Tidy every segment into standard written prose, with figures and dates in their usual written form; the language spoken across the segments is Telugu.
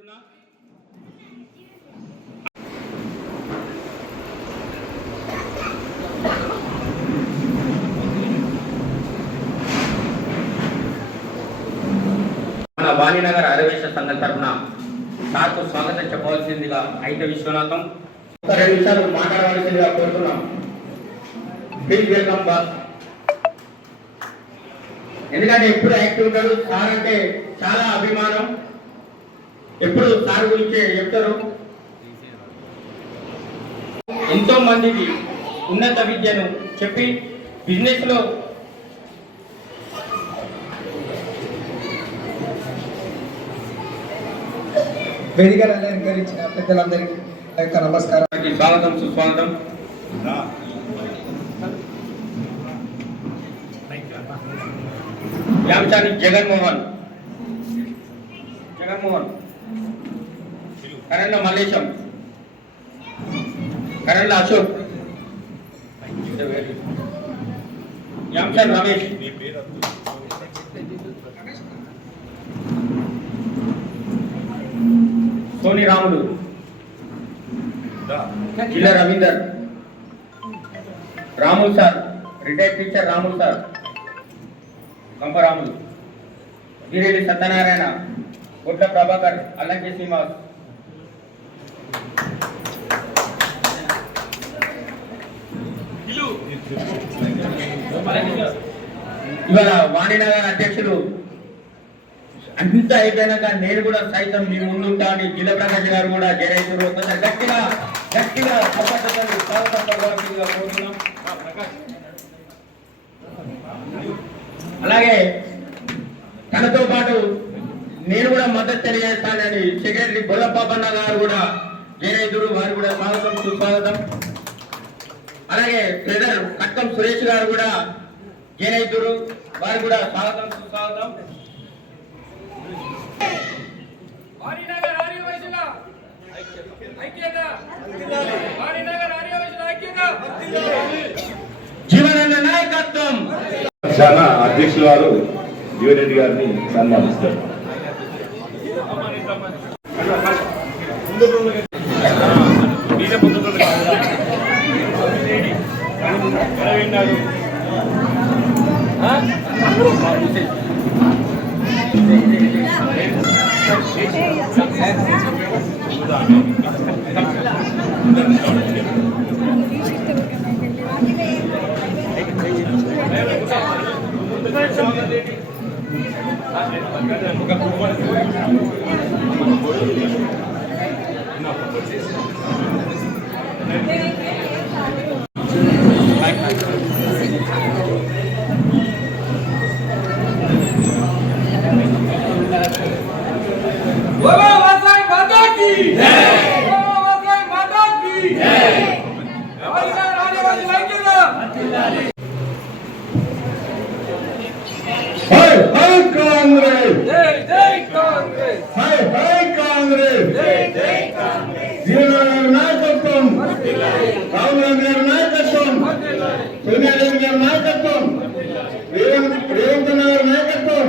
కోరుతున్నా. మన వాణినగర్ ఆర్యవైశ్య సంఘం తరఫున సార్కు స్వాగతం చెప్పవలసిందిగా అయితే విశ్వనాథం 2 నిమిషాలు మాట్లాడవలసిందిగా కోరుతున్నాం. Please welcome boss. ఎందుకంటే ఎప్పుడు యాక్టివ్ ఉంటాడు. సార్ అంటే చాలా అభిమానం. ఎప్పుడు సార్ గురించి చెప్తారు. ఎంతో మందికి ఉన్నత విద్యను చెప్పి బిజినెస్ లో వేదికను అలంకరించిన పెద్దలందరికీ నమస్కారం. స్వాగతం సుస్వాగతం. యామచాని జగన్మోహన్ కరణ్ల మల్లేశం, కరణ్ల అశోక్, యామచాన్ రమేష్, సోని రాములు, జిల్లా Ravinder, Ramul sir, retired teacher Ramul sir, Kamparamulu, Gireddy Satyanarayana, Kotla Prabhakar, Allanki Srinivas, ఇవాళ వాణినగర్ అధ్యక్షుడు అంతా అయిపోయినాక నేను కూడా సైతం మీ ముందుంటా అని జిల్లా ప్రకాష్ గారు కూడా జయరైతులు గట్టిగా గట్టిగా కోరుతున్నాం. అలాగే తనతో పాటు నేను కూడా మద్దతు తెలియజేస్తానని సెక్రటరీ గొల్లపాపన్న గారు కూడా జయరైతులు, వారు కూడా స్వాగతం సుస్వాగతం. అలాగే ట్రెజరర్ కక్కం సురేష్ గారు కూడా జయరైతులు, వారు కూడా స్వాగతం సుస్వాగతం. వాణినగర్ ఆర్యవైశ్యుల ఐక్యత, వాణినగర్ ఆర్యవైశ్యుల ఐక్యత, జీవనన్న నాయకత్వం. అధ్యక్షుల వారు జీవరెడ్డి గారిని సన్మానిస్తారు. నాయకత్వం, రాహుల్ గాంధీ గారి నాయకత్వం, సోనియా గాంధీ గారి నాయకత్వం, రేవంత్ గారి నాయకత్వం.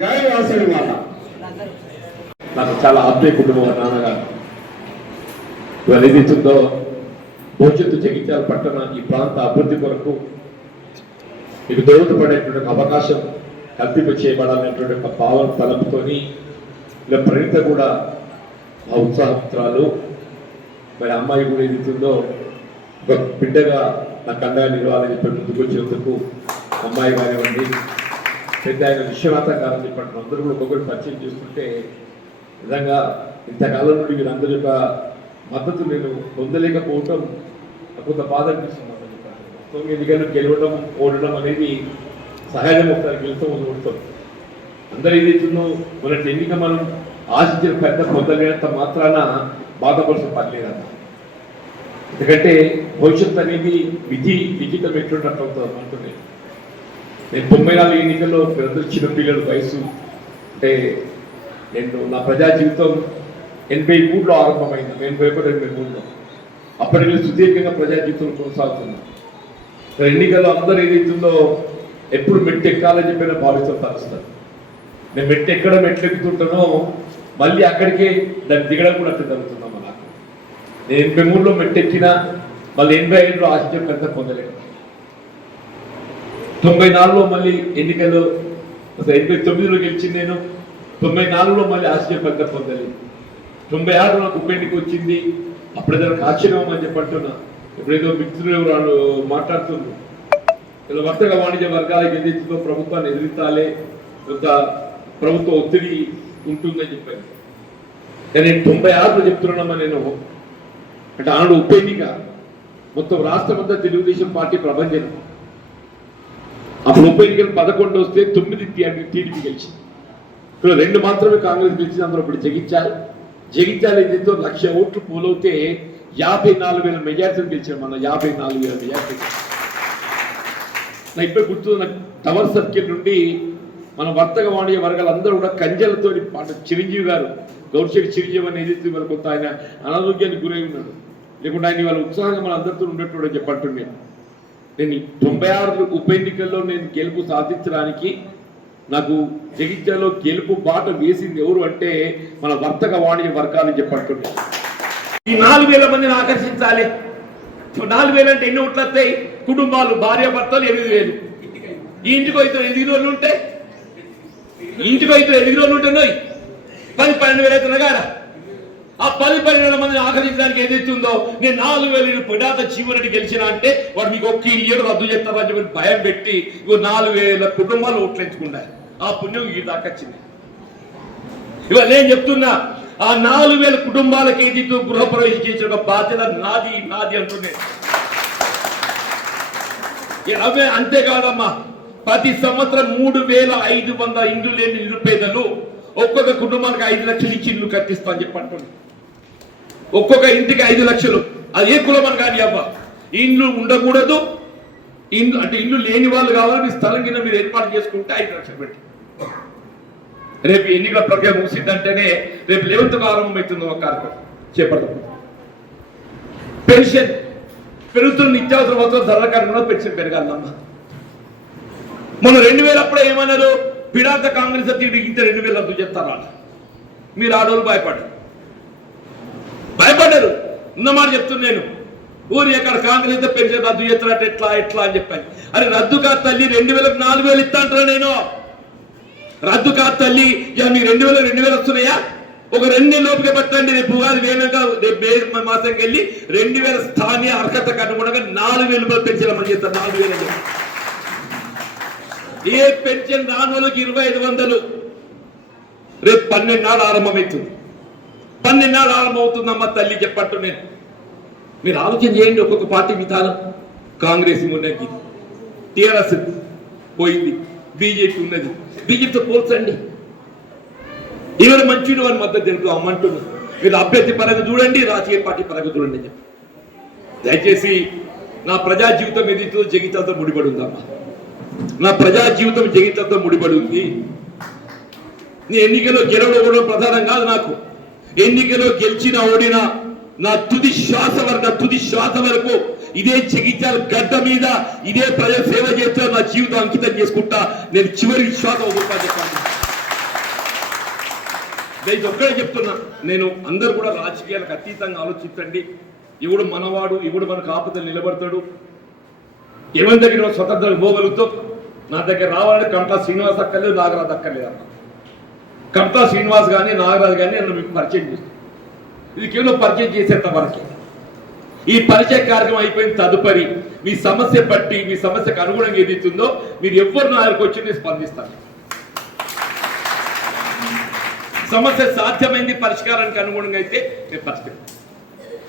జై వాసవి మాత. నాకు చాలా ఆత్మీయ కుటుంబం నాన్నగారు. ఇవాళ ఏదైతుందో భవిష్యత్తు జగిత్యాల పట్టణ ఈ ప్రాంత అభివృద్ధి కొరకు మీకు దోహదపడేటువంటి అవకాశం కల్పింప చేయబడాలనేటువంటి ఒక భావన తలపుతోని ఇలా ప్రణీత కూడా ఆ ఉత్సాహపుత్రాలు మరి అమ్మాయి కూడా ఏదైతుందో ఒక బిడ్డగా నాకు అండగా నిలవాలని చెప్పి ముందుకు వచ్చినందుకు అమ్మాయి కానివ్వండి, పెద్ద ఆయన విశ్వనాథం గారు చెప్పండి, అందరూ కూడా ఒక్కొక్కటి పరిచయం చేస్తుంటే నిజంగా ఇంతకాలం నుండి వీరందరి యొక్క మద్దతు నేను పొందలేకపోవటం కొంత బాధ అనిపిస్తుంది. ఎందుకంటే గెలవడం ఓడడం అనేది సహజం. ఒకసారి గెలుస్తాం ఓడతాం. అందరూ ఏదైతుందో మొన్నటి ఎన్నిక మనం ఆశించిన పెద్ద పొందలేనంత మాత్రాన బాధపడాల్సిన పర్లేదన్న. ఎందుకంటే భవిష్యత్తు అనేది విజితం ఎట్లున్నట్టు అవుతుంది అంటుంది. నేను 94 ఎన్నికల్లో పెద్ద చిన్నపిల్లల వయసు అంటే నేను నా ప్రజా జీవితం 83లో ఆరంభమైంది. 83లో అప్పటికి సుదీర్ఘంగా ప్రజా జీవితం కొనసాగుతున్నాను. ఎన్నికల్లో అందరూ ఏదైతుందో ఎప్పుడు మెట్టు ఎక్కాలని చెప్పి భావిస్తూ తలుస్తారు. నేను మెట్టు ఎక్కడం మెట్లు ఎక్కుతుంటానో మళ్ళీ అక్కడికే దాన్ని దిగడం కూడా అట్లా జరుగుతున్నాం నాకు. నేను 83లో మెట్టెక్కినా మళ్ళీ 85లో ఆశించే పెద్ద పొందలేదు. 94లో మళ్ళీ ఎన్నికలు 89లో గెలిచింది నేను. 94లో మళ్ళీ ఆశించే పెద్ద పొందలేదు. 96లో నాకు ఉప ఎన్నిక వచ్చింది. అప్పుడు దానికి ఆశ్చర్యం అని చెప్పంటున్నా. ఇప్పుడేదో మిత్రులు ఎవరు మాట్లాడుతుంది, ఇలా వర్తక వాణిజ్య వర్గాలకు ఏదైతుందో ప్రభుత్వాన్ని ఎదిరించాలి, కొంత ప్రభుత్వ ఒత్తిడి ఉంటుందని చెప్పాను. కానీ 96లో చెప్తున్నామా నేను, అంటే ఆనాడు ఉప ఎన్నిక మొత్తం రాష్ట్రం అంతా తెలుగుదేశం పార్టీ ప్రభంజనం. అప్పుడు ఉప ఎన్నికలు 11 వస్తే 9 టీడీపీ గెలిచింది. ఇక్కడ 2 మాత్రమే కాంగ్రెస్ గెలిచింది. అందులో ఇప్పుడు జగిత్యాల ఏదైతే 1,00,000 ఓట్లు పోలవుతే 54,000 మెజార్టీలు గెలిచారు. మన 54,000 మెజార్టీ. నాకు ఇప్పుడు గుర్తు, నాకు టవర్ సర్కిల్ నుండి మన వర్తక వాణిజ్య వర్గాలందరూ కూడా కంజలతో పాటు చిరంజీవి గారు, గౌరశేఖర్ చిరంజీవి అని ఏదైతే మన కొంత ఆయన అనారోగ్యానికి గురై ఉన్నాడు, లేకుంటే ఆయన వాళ్ళ ఉత్సాహంగా మన అందరితో ఉండేటోడు అని చెప్పంటున్నాను. నేను 96 ఉప ఎన్నికల్లో నేను గెలుపు సాధించడానికి నాకు జగిత్యాలలో గెలుపు బాట వేసింది ఎవరు అంటే మన వర్తక వాణిజ్య వర్గాలని చెప్పంటున్నాను. ఈ 4,000 మందిని ఆకర్షించాలి. 4,000 అంటే ఎన్ని ఓట్లు వస్తాయి? కుటుంబాలు, భార్య భర్తలు 8,000. ఈ ఇంటికి అయితే 8 రోజులు ఉంటే, ఇంటికి అయితే 8 రోజులు ఉంటున్నాయి 10-12,000 అవుతున్నా కదా. ఆ 10-12,000 మందిని ఆకర్షించడానికి ఏదైతుందో నేను 4,000 పిడాత జీవనని గెలిచిన అంటే వాడు మీకు ఒక్క ఇల్లు రద్దు చేస్తారని చెప్పి భయం పెట్టి 4,000 కుటుంబాలు ఓట్లు ఎంచుకున్నాయి. ఆ పుణ్యం ఈ దాకా వచ్చింది. ఇవాళ నేను చెప్తున్నా, ఆ 4,000 కుటుంబాలకి ఏదైతే గృహప్రవేశం చేసిన ఒక బాధ్యత నాది అంటుండే. అంతేకాదమ్మా, ప్రతి సంవత్సరం 3,500 ఇండ్లు లేని నిరుపేదలు ఒక్కొక్క కుటుంబానికి 5 లక్షలు ఇచ్చి ఇల్లు కట్టిస్తా అని చెప్పి అంటుంది. ఒక్కొక్క ఇంటికి 5 లక్షలు. అది ఏ కులం అని కానీ అవ్వ, ఇండ్లు ఉండకూడదు, ఇండ్లు అంటే ఇల్లు లేని వాళ్ళు కావాలి, మీ స్థలం కింద మీరు ఏర్పాటు చేసుకుంటే 5 లక్షలు పెట్టి. రేపు ఎన్నికల ప్రక్రియ ముగిసిందంటేనే రేపు 11వ ఆరంభమవుతుంది ఒక కార్యక్రమం చేపడతాం. పెన్షన్ పెరుగుతున్న నిత్యావసర వస్తువుల ధరల కారణంగా పెన్షన్ పెరగాలమ్మా. మొన్న 2000 అప్పుడే ఏమన్నారు, పిడాత కాంగ్రెస్ ఇంత 2000 రద్దు చేస్తారా? మీరు ఆడోళ్ళు భయపడ్డారు. ఉన్నమాట చెప్తున్నా నేను. ఊరి ఎక్కడ కాంగ్రెస్ పెన్షన్ రద్దు చేస్తారట ఎట్లా అని చెప్పాను. అరే రద్దు కాదు తల్లి, 2000కు 4,000 ఇస్తా అంటారా నేను? రద్దు కాదు తల్లి, ఇక మీకు 2,000 వస్తున్నాయా? ఒక 2 నెలల లోపుగా పెట్టండి. రేపు ఉగాది వేయక రేపు మాసంకి వెళ్ళి 2,000 స్థానిక అర్హతకు అనుగుణంగా 4,000 రూపాయలు పెన్షన్ అమలు చేస్తారు. 4,000 ఏ పెన్షన్ రాని వాళ్ళకి 2,500. రేపు 12 నాడు ఆరంభమవుతుంది. 12 నాడు ఆరంభమవుతుందమ్మా తల్లి చెప్పట్టు నేను. మీరు ఆలోచన చేయండి ఒక్కొక్క పార్టీ విధానం. కాంగ్రెస్ ఉన్నది, టీఆర్ఎస్ పోయింది, బీజేపీ ఉన్నది. బీజేపీతో పోల్చండి, ఎవరు మంచిడు అని మద్దతు తెలుపుతామంటున్నారు. మీరు అభ్యర్థి పరంగా చూడండి, రాజకీయ పార్టీ పరంగా చూడండి అని చెప్పి. దయచేసి నా ప్రజా జీవితం ఏదైతే జగిత్యాలతో ముడిపడి ఉందమ్మా, నా ప్రజా జీవితం జగిత్యాలతో ముడిపడి ఉంది. నీ ఎన్నికలో గెలవడం ప్రధానం కాదు నాకు. ఎన్నికలో గెలిచిన ఓడినా నా తుది శ్వాస వరకు ఇదే జగిత్యాల గడ్డ మీద ఇదే ప్రజల సేవ చేస్తూ నా జీవితం అంకితం చేసుకుంటా. నేను చివరి శ్వాస వదులుతా చెప్పాను. దయచేసి ఒక్కడే చెప్తున్నా, నేను అందరూ కూడా రాజకీయాలకు అతీతంగా ఆలోచించండి. ఎవడు మనవాడు, ఎవడు మనకు ఆపదలు నిలబడతాడు, ఎవరి దగ్గర స్వతంత్రం పోగలుగుతాం. నా దగ్గర రావాలంటే కంటా శ్రీనివాస్ అక్కర్లేదు, నాగరాజు అక్కర్లేదు అన్న. కంటా శ్రీనివాస్ కానీ నాగరాజు కానీ నన్ను మీకు పరిచయం చేస్తాను. ఇది కేవలం పరిచయం చేసేంత వరకే. ఈ పరిచయ కార్యక్రమం అయిపోయిన తదుపరి మీ సమస్య బట్టి, మీ సమస్యకు అనుగుణంగా ఏదైతుందో మీరు ఎవరు నా దగ్గరకు వచ్చి నేను స్పందిస్తాను. సమస్య సాధ్యమైంది పరిష్కారానికి అనుగుణంగా అయితే నేను పరిష్కరిస్తాను.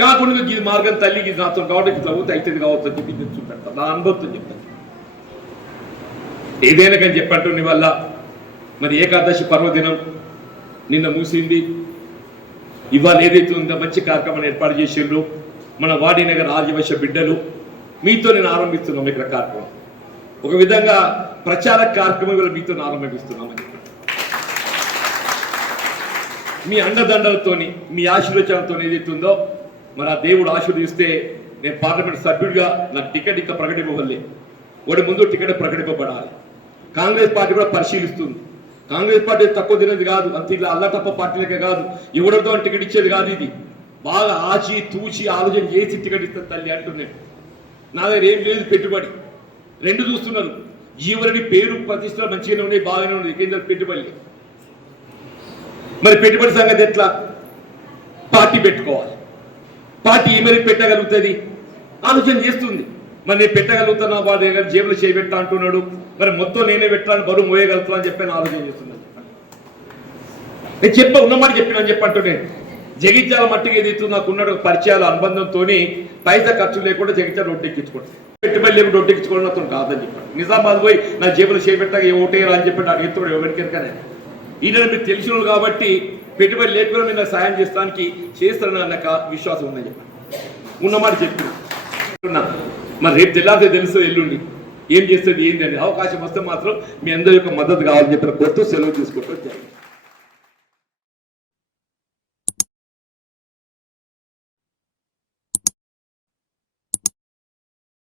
కాకుండా ఇది మార్గం తల్లి, ఇది నాతో కాబట్టి ఇట్లా అవుతుంది అవుతుంది కావచ్చు అని చెప్పి నేను చూపెడతాను. నా అనుభవంతో చెప్తాను. ఏదైనా కానీ చెప్పండి వల్ల మరి ఏకాదశి పర్వదినం నిన్న మూసింది. ఇవాళ ఏదైతే ఉందో మంచి కార్యక్రమాన్ని ఏర్పాటు చేసిండ్రు మన వాడినగర్ ఆదివాసీ బిడ్డలు. మీతో నేను ఆరంభిస్తున్నాం ఇక్కడ కార్యక్రమం. ఒక విధంగా ప్రచార కార్యక్రమం ఇవాళ మీతో ఆరంభిస్తున్నామని మీ అండదండలతోని, మీ ఆశీర్వచనంతో ఏదైతే ఉందో మరి ఆ దేవుడు ఆశీర్వదిస్తే నేను పార్లమెంట్ సభ్యుడిగా నా టికెట్ ఇంకా ప్రకటింపవల్లే. వాడి ముందు టికెట్ ప్రకటింపబడాలి. కాంగ్రెస్ పార్టీ కూడా పరిశీలిస్తుంది. కాంగ్రెస్ పార్టీ తక్కువ తినేది కాదు, అంత ఇలా అల్లటప్ప పార్టీలకే కాదు, ఎవరితో టికెట్ ఇచ్చేది కాదు. ఇది బాగా ఆచి తూచి ఆలోచన చేసి టికెట్ ఇస్తుంది తల్లి అంటున్నాను. నా దగ్గర ఏం లేదు పెట్టుబడి, రెండు చూస్తున్నారు. జీవనని పేరు ప్రతిష్టలు మంచిగానే ఉన్నాయి, బాగానే ఉన్నాయి, కేంద్ర పెట్టుబడి. మరి పెట్టుబడి సంగతి ఎట్లా? పార్టీ పెట్టుకోవాలి. పార్టీ ఏమైనా పెట్టగలుగుతుంది ఆలోచన చేస్తుంది. మరి నేను పెట్టగలుగుతున్నా, వాడి దగ్గర జేబులు చేయబెట్టా అంటున్నాడు, మరి మొత్తం నేనే పెట్టాలని బరువు మోయగలుగుతున్నా అని చెప్పి ఆలోచన చేస్తున్నాను. నేను ఉన్నమాట చెప్పినా చెప్పంటుండే. జగిత్యాల మట్టికి ఏదైతే నాకున్న పరిచయాల అనుబంధంతో పైసా ఖర్చు లేకుండా జగిత్యాల రొట్టెక్కించుకోండి, పెట్టుబడి లేకుండా రొట్టెక్కించుకోవడం నాతో కాదని చెప్పాడు. నిజామాబాద్ పోయి నా జేబులు చేయబెట్టాక ఓటేరా అని చెప్పి నాకు ఎత్తుడు ఎవరికెరకనే. ఈయన మీరు తెలిసిన వాళ్ళు కాబట్టి పెట్టుబడి లేకుండా నేను సాయం చేస్తానికి చేస్తానని అన్నాక విశ్వాసం ఉందని చెప్పాను. ఉన్నమాట చెప్పిన మరి రేపు తెల్లారితే తెలుస్తుంది ఎల్లుండి ఏం చేస్తుంది ఏంటి అని. అవకాశం వస్తే మాత్రం మీ అందరి యొక్క మద్దతు కావాలని చెప్పిన కోరుతూ సెలవు తీసుకుంటూ జరిగింది.